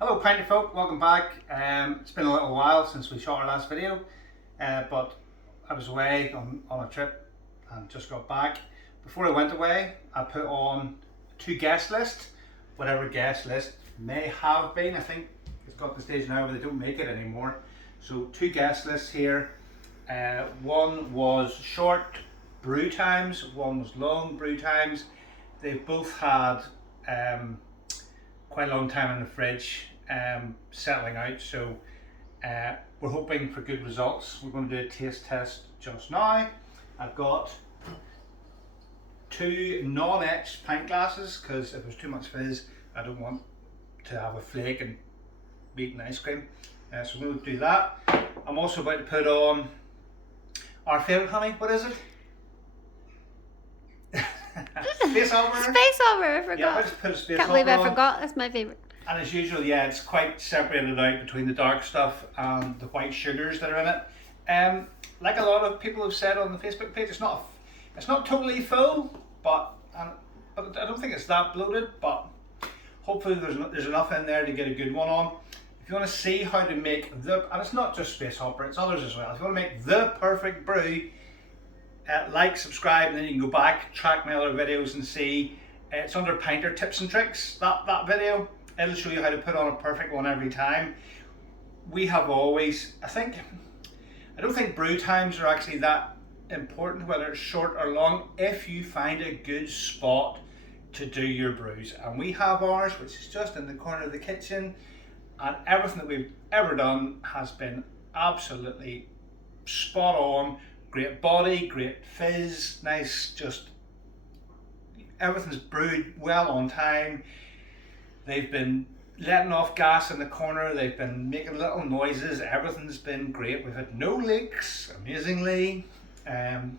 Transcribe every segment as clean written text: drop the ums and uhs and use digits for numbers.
Hello Pinter folk, welcome back. It's been a little while since we shot our last video, but I was away on a trip and just got back. Before I went away, I put on 2 guest lists, whatever guest list may have been. I think it's got to the stage now where they don't make it anymore. So 2 guest lists here. One was short brew times, one was long brew times. They've both had quite a long time in the fridge, settling out, so we're hoping for good results. We're going to do a taste test just now. I've got 2 non-etched pint glasses because if there's too much fizz I don't want to have a flake and be eating ice cream, so we're going to do that. I'm also about to put on our favourite honey. What is it? Space Opera. Space Opera, I forgot. Yeah, I just put a Space Can't believe Opera I on. forgot. That's my favourite. And as usual, yeah, it's quite separated out between the dark stuff and the white sugars that are in it. Like a lot of people have said on the Facebook page, it's not totally full, but I don't think it's that bloated. But hopefully there's enough in there to get a good one on. If you want to see how to make and it's not just Space Opera, it's others as well. If you want to make the perfect brew, like, subscribe, and then you can go back, track my other videos and see. It's under Pinter Tips and Tricks, that video. It'll show you how to put on a perfect one every time. We have always, I don't think brew times are actually that important, whether it's short or long, if you find a good spot to do your brews. And we have ours, which is just in the corner of the kitchen, and everything that we've ever done has been absolutely spot on. Great body, great fizz, nice, just everything's brewed well on time. They've been letting off gas in the corner, they've been making little noises, everything's been great. We've had no leaks, amazingly.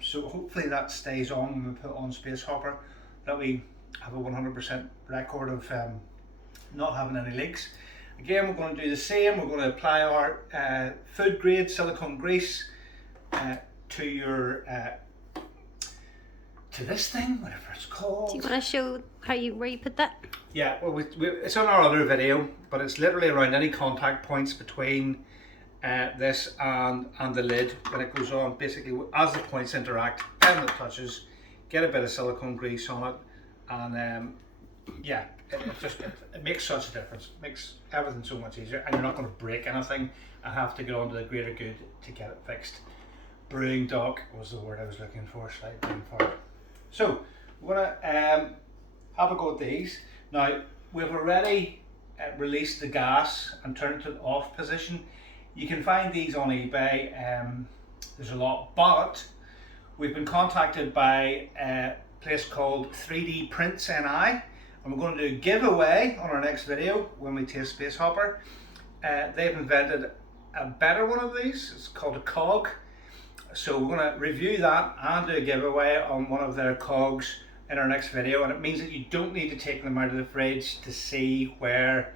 So hopefully that stays on when we put on Space Hopper, that we have a 100% record of not having any leaks. Again, we're going to do the same. We're going to apply our food grade silicone grease to your to this thing, whatever it's called. Do you want to show where you put that? Yeah, well, it's on our other video, but it's literally around any contact points between this and the lid when it goes on. Basically, as the points interact, anything that touches, get a bit of silicone grease on it, and yeah, it makes such a difference. It makes everything so much easier, and you're not going to break anything and have to get onto the greater good to get it fixed. Brewing dock was the word I was looking for, slight brain fart. So we're going to have a go at these. Now, we've already released the gas and turned it to the off position. You can find these on eBay, there's a lot, but we've been contacted by a place called 3D Prints NI, and we're going to do a giveaway on our next video when we taste Space Hopper. They've invented a better one of these, it's called a cog. So we're going to review that and do a giveaway on one of their cogs in our next video, and it means that you don't need to take them out of the fridge to see where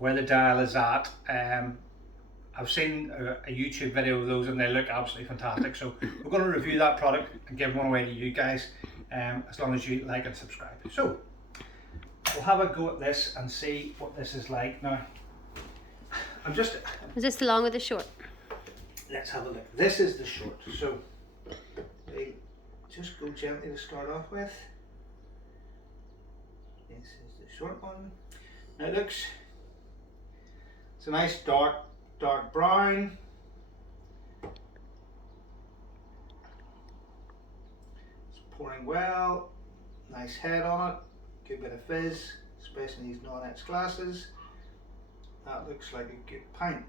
the dial is at. I've seen a YouTube video of those and they look absolutely fantastic, so we're going to review that product and give one away to you guys, as long as you like and subscribe. So we'll have a go at this and see what this is like. Now, Is this the long or the short? let's have a look. This is the short, so they just go gently to start off with. This is the short one. Now it looks, it's a nice dark brown. It's pouring well, nice head on it, good bit of fizz, especially in these non-etched glasses. That looks like a good pint.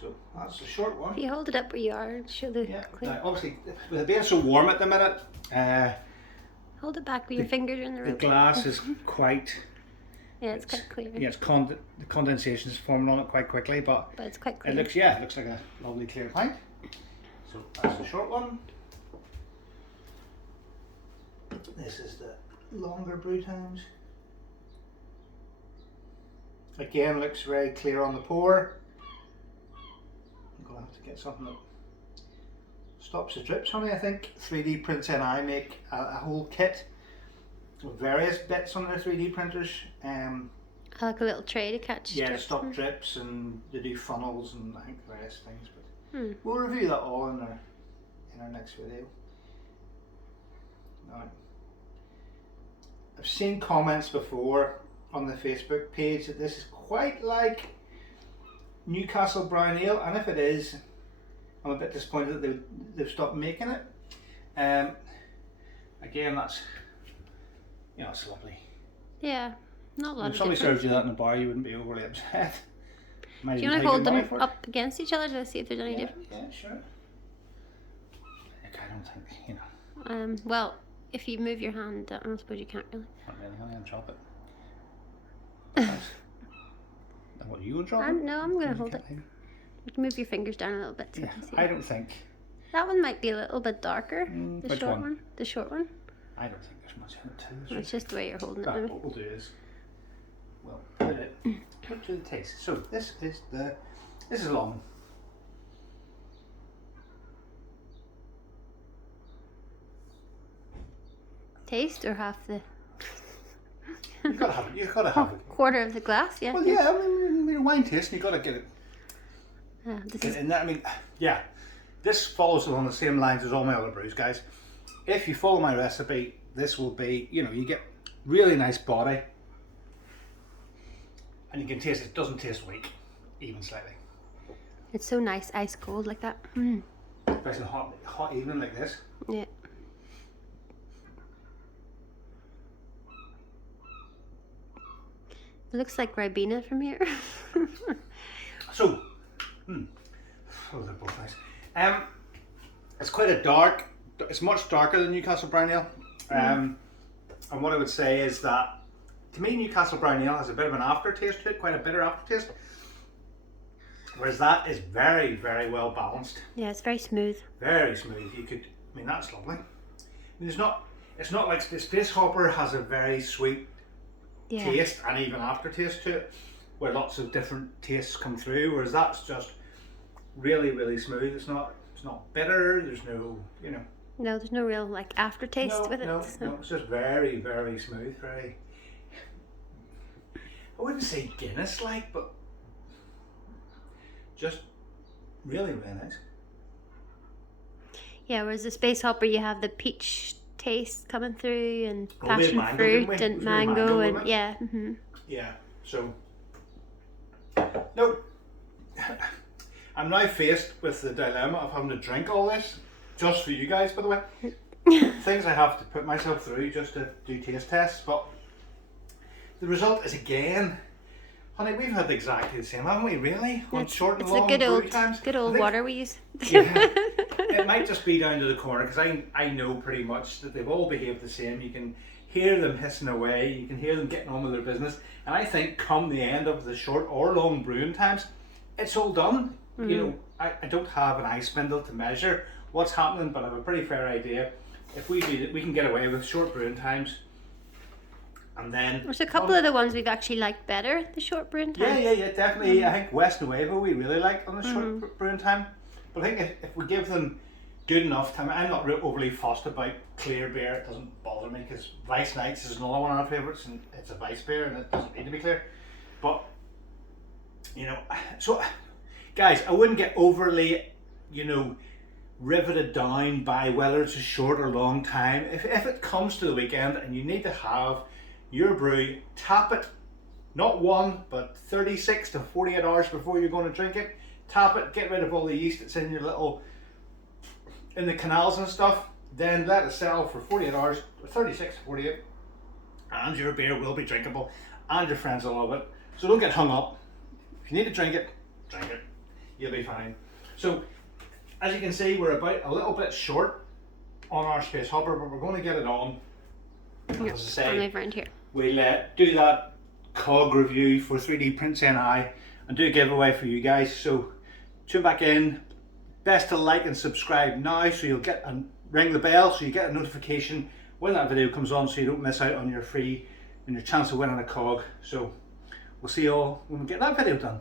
So that's the short one. If you hold it up where you are and show the clear. Now, obviously, with it being so warm at the minute, Hold it back with your fingers in the the rope. glass is quite. Yeah, it's quite clear. Yeah, the condensation is forming on it quite quickly, but But it's quite clear. it looks like a lovely clear pint. So that's the short one. This is the longer brew times. Again, looks very clear on the pour. I'm gonna have to get something that stops the drips, honey. I think 3D Prints NI make a whole kit with various bits on their 3D printers. Like a little tray to catch Yeah, to drips. stop drips, and they do funnels and I think various things. But Hmm. we'll review that all in our next video. Now, I've seen comments before on the Facebook page that this is quite like Newcastle Brown Ale, and if it is, I'm a bit disappointed that they've stopped making it. Again, that's, you know, it's lovely. Yeah, not a lot If of somebody difference. served you that in a bar, you wouldn't be overly upset. Do you want to hold them up against each other to see if there's any difference? Yeah, sure. Look, I don't think, you know. Well, if you move your hand, I suppose you can't really. Not really, honey, I'm chocolate. What, you would drop it? No, I'm going to hold it. You can move your fingers down a little bit so you Yeah, can see. I don't think. That one might be a little bit darker. The which short one? one. The short one. I don't think there's much in it too. It's just the way you're holding it. But Maybe. what we'll do is, we'll put to the taste. So this is long. Taste or half the You've got to have it. You've got to have it. quarter of the glass? Yeah. Well, yeah. I mean, your wine taste, you've got to get it. This Get is in there. I mean, yeah. This follows along the same lines as all my other brews, guys. If you follow my recipe, this will be, you know, you get really nice body, and you can taste it doesn't taste weak, even slightly. It's so nice, ice cold like that. Especially on a hot evening like this. Yeah. It looks like Ribena from here. So, oh, they're both nice. It's quite a dark. It's much darker than Newcastle Brown Ale. And what I would say is that, to me, Newcastle Brown Ale has a bit of an aftertaste to it, quite a bitter aftertaste. Whereas that is very, very well balanced. Yeah, it's very smooth. Very smooth. You could, I mean, that's lovely. I mean, it's not like the Space Hopper has a very sweet taste and even aftertaste to it, where lots of different tastes come through. Whereas that's just really, really smooth. It's not bitter. There's no, you know. No, there's no real like aftertaste with it. No, so. no, it's just very, very smooth. Very. I wouldn't say Guinness-like, but just really, really nice. Yeah, whereas the Space Hopper, you have the peach taste coming through, and Oh, we had passion mango, fruit didn't we? and It was really mango, mango, and wasn't it? yeah. Yeah. So, no. I'm now faced with the dilemma of having to drink all this just for you guys, by the way. Things I have to put myself through just to do taste tests, but the result is, again, honey, we've had exactly the same, haven't we? Really? On short and It's long the brew times. good old water we use. Yeah. It might just be down to the corner, because I know pretty much that they've all behaved the same. You can hear them hissing away, you can hear them getting on with their business, and I think come the end of the short or long brewing times, it's all done. You know, I don't have an ice spindle to measure what's happening, but I have a pretty fair idea. If we do that, we can get away with short brewing times. And then There's a couple of the ones we've actually liked better, the short brewing time. yeah, definitely. I think West Nuevo we really like on the short brewing time. But I think if we give them good enough time, I'm not overly fussed about clear beer. It doesn't bother me, because Weiss Nights is another one of our favourites, and it's a Weiss beer and it doesn't need to be clear. But, you know, so guys, I wouldn't get overly, you know, riveted down by whether it's a short or long time. If it comes to the weekend and you need to have your brew, tap it, not 1 but 36 to 48 hours before you're going to drink it. Tap it, get rid of all the yeast that's in your little, in the canals and stuff, then let it settle for 48 hours, 36 to 48, and your beer will be drinkable, and your friends will love it. So don't get hung up. If you need to drink it, you'll be fine. So, as you can see, we're about a little bit short on our Space Hopper, but we're going to get it on. As I say, I'll move around here. we'll do that cog review for 3D Prints NI and do a giveaway for you guys. So tune back in. Best to like and subscribe now, so you'll get and ring the bell so you get a notification when that video comes on, so you don't miss out on your free and your chance of winning a cog. So we'll see you all when we get that video done.